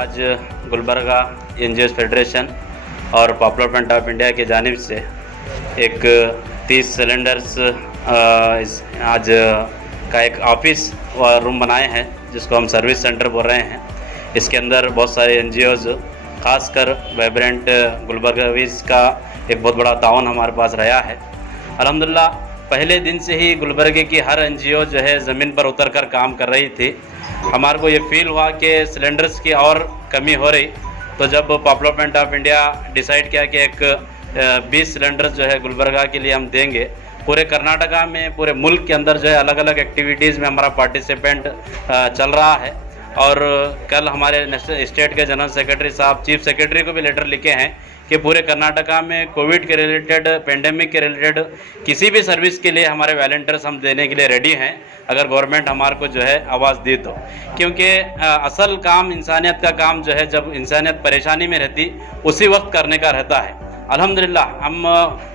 आज Gulbarga NGO federation और popular front of India की जानिब से एक 30 सिलेंडर्स आज का एक ऑफिस व रूम बनाए हैं, जिसको हम सर्विस सेंटर बोल रहे हैं। इसके अंदर बहुत सारे एनजीओज़, ख़ासकर वाइब्रेंट गुलबर्गावीज़ का एक बहुत बड़ा ताउन हमारे पास रहा है। अल्हम्दुलिल्लाह पहले दिन से ही गुलबर्गे की हर एनजीओ जो है ज़मीन पर उतर कर काम कर रही थी। हमारे को ये फील हुआ कि सिलेंडर्स की और कमी हो रही, तो जब popular front of India decide किया कि एक 20 सिलेंडर्स जो है गुलबर्गा के लिए हम देंगे। पूरे कर्नाटका में, पूरे मुल्क के अंदर जो है अलग अलग एक्टिविटीज़ में हमारा पार्टिसिपेंट चल रहा है। और कल हमारे नेशनल स्टेट के जनरल सेक्रेटरी साहब चीफ सेक्रेटरी को भी लेटर लिखे हैं कि पूरे कर्नाटका में कोविड के रिलेटेड, पेंडेमिक के रिलेटेड किसी भी सर्विस के लिए हमारे वॉलंटियर्स हम देने के लिए रेडी हैं, अगर गवर्नमेंट हमारे को जो है आवाज़ दी तो। क्योंकि असल काम इंसानियत का काम जो है, जब इंसानियत परेशानी में रहती उसी वक्त करने का रहता है। अल्हम्दुलिल्लाह हम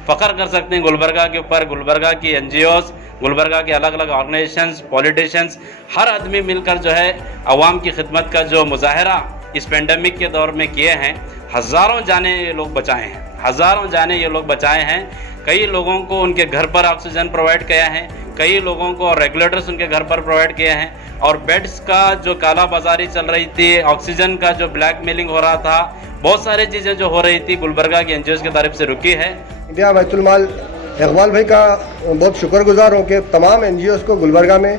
फ़ख्र कर सकते हैं गुलबर्गा के ऊपर। गुलबर्गा की एनजीओज़, गुलबर्गा के अलग अलग ऑर्गेनाइजेशंस, पॉलिटिशियंस, हर आदमी मिलकर जो है अवाम की खिदमत का जो मुजाहरा इस पेंडेमिक के दौर में किए हैं। हज़ारों जाने ये लोग बचाए हैं, हज़ारों जाने ये लोग बचाए हैं। कई लोगों को उनके घर पर ऑक्सीजन प्रोवाइड किया है, कई लोगों को रेगुलेटर्स उनके घर पर प्रोवाइड किए हैं। और बेड्स का जो काला बाजारी चल रही थी, ऑक्सीजन का जो ब्लैक मेलिंग हो रहा था, बहुत सारी चीज़ें जो हो रही थी गुलबर्गा की एनजीओज़ की तरफ से रुकी है। इंडिया बैतुल माल इकबाल भाई का बहुत शुक्रगुजार हूँ कि तमाम एनजीओज़ को गुलबर्गा में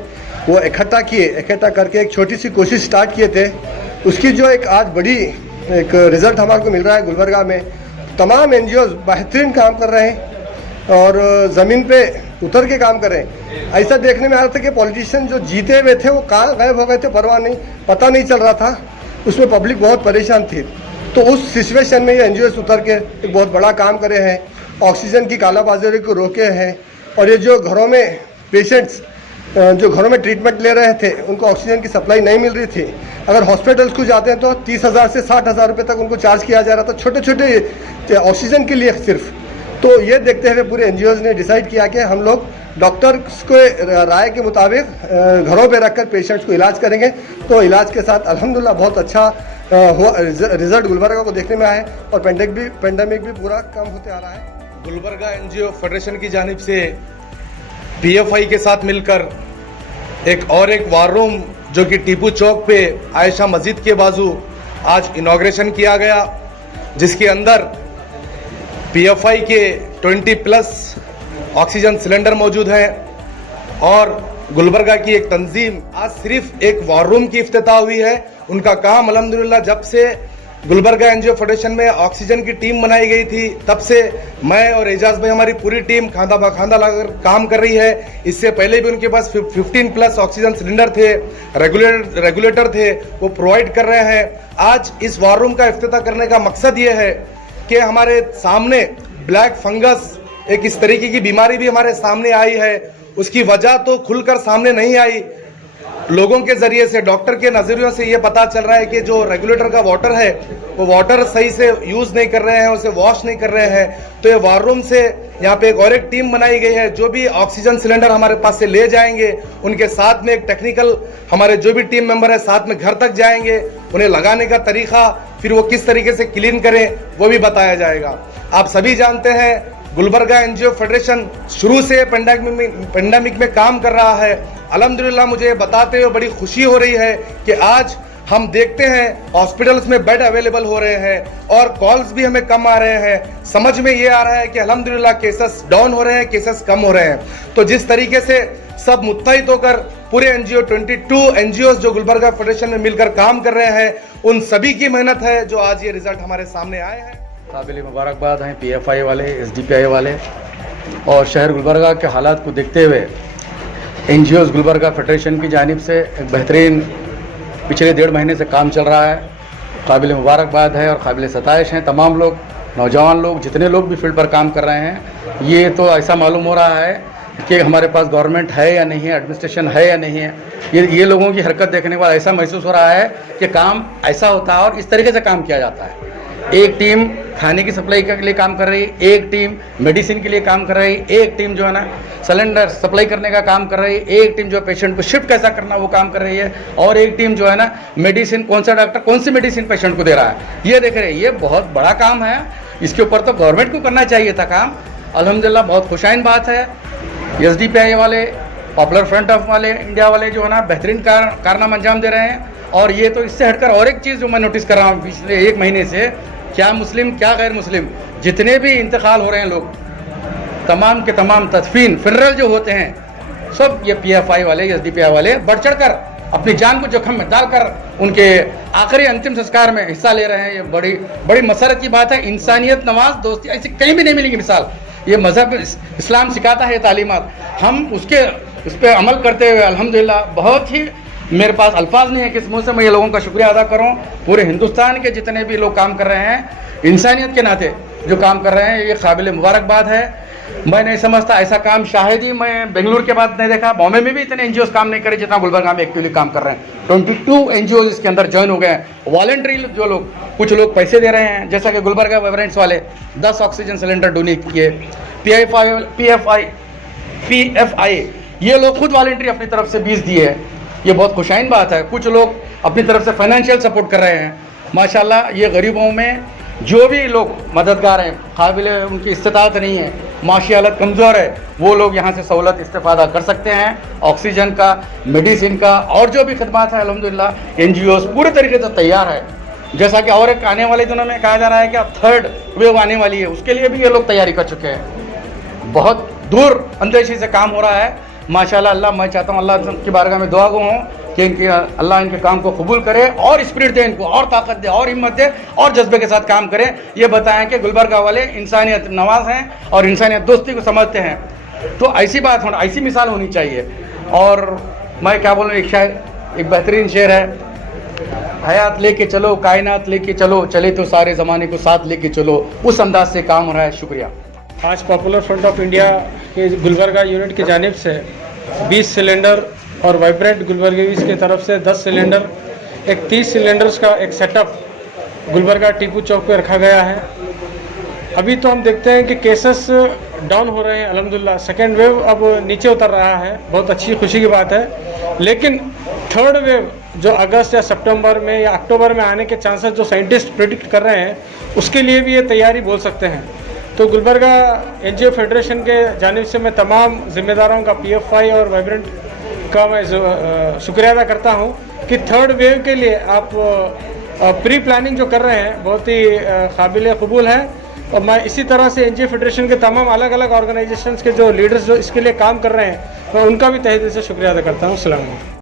वो इकट्ठा करके एक छोटी सी कोशिश स्टार्ट किए थे। उसकी जो एक आज बड़ी एक रिज़ल्ट हमारे को मिल रहा है। गुलबर्गा में तमाम एनजीओज़ बेहतरीन काम कर रहे हैं और ज़मीन पे उतर के काम कर रहे हैं। ऐसा देखने में आ रहा था कि पॉलिटिशियन जो जीते हुए थे वो कहाँ गायब हो गए थे, परवाह नहीं, पता नहीं चल रहा था। उसमें पब्लिक बहुत परेशान थी। तो उस सिचुएशन में ये एनजीओज़ उतर के एक बहुत बड़ा काम करे हैं, ऑक्सीजन की कालाबाजारी को रोके हैं। और ये जो घरों में पेशेंट्स जो घरों में ट्रीटमेंट ले रहे थे, उनको ऑक्सीजन की सप्लाई नहीं मिल रही थी। अगर हॉस्पिटल्स को जाते हैं तो 30,000 से 60,000 रुपये तक उनको चार्ज किया जा रहा था, छोटे छोटे ऑक्सीजन के लिए सिर्फ। तो ये देखते हुए पूरे एनजीओज़ ने डिसाइड किया कि हम लोग डॉक्टर्स को राय के मुताबिक घरों पे रखकर पेशेंट्स को इलाज करेंगे। तो इलाज के साथ अल्हम्दुलिल्लाह बहुत अच्छा रिजल्ट गुलबर्गा को देखने में आया है और पेंडेमिक भी पूरा कम होते आ रहा है। गुलबर्गा एनजीओ फेडरेशन की जानिब से पीएफआई के साथ मिलकर एक वार रूम जो कि टीपू चौक पे आयशा मस्जिद के बाजू आज इनॉग्रेशन किया गया, जिसके अंदर पीएफआई के 20+ ऑक्सीजन सिलेंडर मौजूद हैं। और गुलबर्गा की एक तंजीम आज सिर्फ एक वार रूम की इफ्तिताह हुई है। उनका काम अल्हम्दुलिल्लाह जब से गुलबर्गा एनजीओ फेडरेशन में ऑक्सीजन की टीम बनाई गई थी, तब से मैं और एजाज भाई, हमारी पूरी टीम खांदा बखांदा लगाकर काम कर रही है। इससे पहले भी उनके पास 15+ ऑक्सीजन सिलेंडर थे, रेगुलेटर थे, वो प्रोवाइड कर रहे हैं। आज इस वार रूम का इफ्तिताह करने का मकसद ये है कि हमारे सामने ब्लैक फंगस, एक इस तरीके की बीमारी भी हमारे सामने आई है। उसकी वजह तो खुलकर सामने नहीं आई, लोगों के जरिए से, डॉक्टर के नजरियों से ये पता चल रहा है कि जो रेगुलेटर का वाटर है वो वाटर सही से यूज नहीं कर रहे हैं, उसे वॉश नहीं कर रहे हैं। तो ये वार रूम से यहाँ पे एक टीम बनाई गई है, जो भी ऑक्सीजन सिलेंडर हमारे पास से ले जाएंगे, उनके साथ में एक टेक्निकल हमारे जो भी टीम मेंबर है साथ में घर तक जाएंगे। उन्हें लगाने का तरीका, फिर वो किस तरीके से क्लीन करें, वो भी बताया जाएगा। आप सभी जानते हैं गुलबर्गा एनजीओ फेडरेशन शुरू से पेंडेमिक में काम कर रहा है। अल्हम्दुलिल्लाह मुझे बताते हुए बड़ी खुशी हो रही है कि आज हम देखते हैं हॉस्पिटल्स में बेड अवेलेबल हो रहे हैं और कॉल्स भी हमें कम आ रहे हैं। समझ में ये आ रहा है कि अल्हम्दुलिल्लाह केसेस डाउन हो रहे हैं, केसेस कम हो रहे हैं। तो जिस तरीके से सब मुत्तहिद होकर पूरे एनजीओ 22 एनजीओज जो गुलबर्गा फेडरेशन में मिलकर काम कर रहे हैं, उन सभी की मेहनत है जो आज ये रिजल्ट हमारे सामने आए हैं। काबिल मुबारकबाद हैं पीएफआई वाले, एसडीपीआई वाले। और शहर गुलबर्गा के हालात को देखते हुए एनजीओज़ गुलबर्गा फेडरेशन की जानिब से एक बेहतरीन पिछले 1.5 महीने से काम चल रहा है। काबिल मुबारकबाद है और काबिल सताइश हैं तमाम लोग, नौजवान लोग, जितने लोग भी फील्ड पर काम कर रहे हैं। ये तो ऐसा मालूम हो रहा है कि हमारे पास गवर्नमेंट है या नहीं है, एडमिनिस्ट्रेशन है या नहीं है। ये लोगों की हरकत देखने के बाद ऐसा महसूस हो रहा है कि काम ऐसा होता है और इस तरीके से काम किया जाता है। एक टीम खाने की सप्लाई के लिए काम कर रही है, एक टीम मेडिसिन के लिए काम कर रही है, एक टीम जो है ना सिलेंडर सप्लाई करने का काम कर रही है, एक टीम जो पेशेंट को शिफ्ट कैसा करना वो काम कर रही है, और एक टीम जो है ना मेडिसिन कौन सा डॉक्टर कौन सी मेडिसिन पेशेंट को दे रहा है ये देख रहे हैं। ये बहुत बड़ा काम है, इसके ऊपर तो गवर्नमेंट को करना चाहिए था काम। अल्हम्दुलिल्लाह बहुत खुशाइन बात है, SDPI वाले, पॉपुलर फ्रंट ऑफ वाले, इंडिया वाले जो है ना बेहतरीन कारनामा अंजाम दे रहे हैं। और ये तो इससे हटकर और एक चीज़ जो मैं नोटिस कर रहा हूँ पिछले 1 महीने से, क्या मुस्लिम क्या गैर मुस्लिम जितने भी इंतकाल हो रहे हैं लोग, तमाम के तमाम तदफीन फिनरल जो होते हैं सब ये PFI वाले SDPI वाले बढ़ चढ़ कर अपनी जान को जोखिम में डालकर उनके आखिरी अंतिम संस्कार में हिस्सा ले रहे हैं। ये बड़ी बड़ी मसरत की बात है। इंसानियत नवाज दोस्ती ऐसी कहीं भी नहीं मिलेगी मिसाल। ये मज़हब इस्लाम सिखाता है तालीमात, हम उस पर अमल करते हुए अल्हम्दुलिल्लाह बहुत ही मेरे पास अल्फाज नहीं है किस मुँह से मैं ये लोगों का शुक्रिया अदा करूं। पूरे हिंदुस्तान के जितने भी लोग काम कर रहे हैं इंसानियत के नाते जो काम कर रहे हैं, ये काबिल मुबारकबाद है। मैं नहीं समझता ऐसा काम शायद ही मैं बेंगलुरु के बाद नहीं देखा, बॉम्बे में भी इतने NGOs काम नहीं करे जितना गुलबर्गा में एक्टिवली काम कर रहे हैं। 22 NGOs इसके अंदर ज्वाइन हो गए हैं, वॉलंटरी जो लोग, कुछ लोग पैसे दे रहे हैं, जैसा कि गुलबर्गा वाइब्रेंट्स वाले 10 ऑक्सीजन सिलेंडर डोनेट किए, PFI ये लोग खुद वॉलंटरी अपनी तरफ से 20 दिए हैं, ये बहुत खुशाइन बात है। कुछ लोग अपनी तरफ से फाइनेंशियल सपोर्ट कर रहे हैं माशाल्लाह। ये गरीबों में जो भी लोग मददगार हैं, काबिल उनकी इस्तिताअत नहीं है, माशी हालत कमज़ोर है, वो लोग यहाँ से सहूलत इस्तेफ़ादा कर सकते हैं ऑक्सीजन का, मेडिसिन का, और जो भी खदमात है अल्हम्दुलिल्लाह NGOs पूरे तरीके से तैयार है। जैसा कि और एक आने वाले दिनों में कहा जा रहा है कि अब 3rd वेव आने वाली है, उसके लिए भी ये लोग तैयारी कर चुके हैं। बहुत दूर अंदेशी से काम हो रहा है माशाल्लाह। अल्लाह, मैं चाहता हूँ अल्लाह की बारगाह में दुआ गो हूँ कि इनके अल्लाह इनके काम को कबूल करे और स्पिरिट दे इनको, और ताकत दे, और हिम्मत दे, और जज्बे के साथ काम करें। ये बताएं कि गुलबर्गा वाले इंसानियत नवाज हैं और इंसानियत दोस्ती को समझते हैं। तो ऐसी बात होना, ऐसी मिसाल होनी चाहिए। और मैं क्या बोलूँ, एक शायर, एक बेहतरीन शेर है, हयात लेके चलो कायनात लेके चलो, चले तो सारे ज़माने को साथ लेके चलो, उस अंदाज से काम हो रहा है। शुक्रिया। आज पॉपुलर फ्रंट ऑफ इंडिया के गुलबर्गा यूनिट की जानिब से 20 सिलेंडर और वाइब्रेंट गुलबर्गीज की तरफ से 10 सिलेंडर, एक 30 सिलेंडर्स का एक सेटअप गुलबर्गा टीपू चौक पे रखा गया है। अभी तो हम देखते हैं कि केसेस डाउन हो रहे हैं अल्हम्दुलिल्लाह, सेकेंड वेव अब नीचे उतर रहा है, बहुत अच्छी खुशी की बात है। लेकिन 3rd वेव जो अगस्त या सितंबर में या अक्टूबर में आने के चांसेस जो साइंटिस्ट प्रिडिक्ट कर रहे हैं, उसके लिए भी ये तैयारी बोल सकते हैं। तो गुलबर्गा NGO फेडरेशन के जानिब से मैं तमाम ज़िम्मेदारों का, PFI और वाइब्रेंट का मैं शुक्रिया अदा करता हूँ कि 3rd वेव के लिए आप प्री प्लानिंग जो कर रहे हैं बहुत ही काबिल कबूल है। और मैं इसी तरह से NGO फेडरेशन के तमाम अलग अलग ऑर्गेनाइजेशंस के जो लीडर्स जो इसके लिए काम कर रहे हैं, मैं उनका भी तहे दिल से शुक्रिया अदा करता हूँ। अस्सलाम वालेकुम।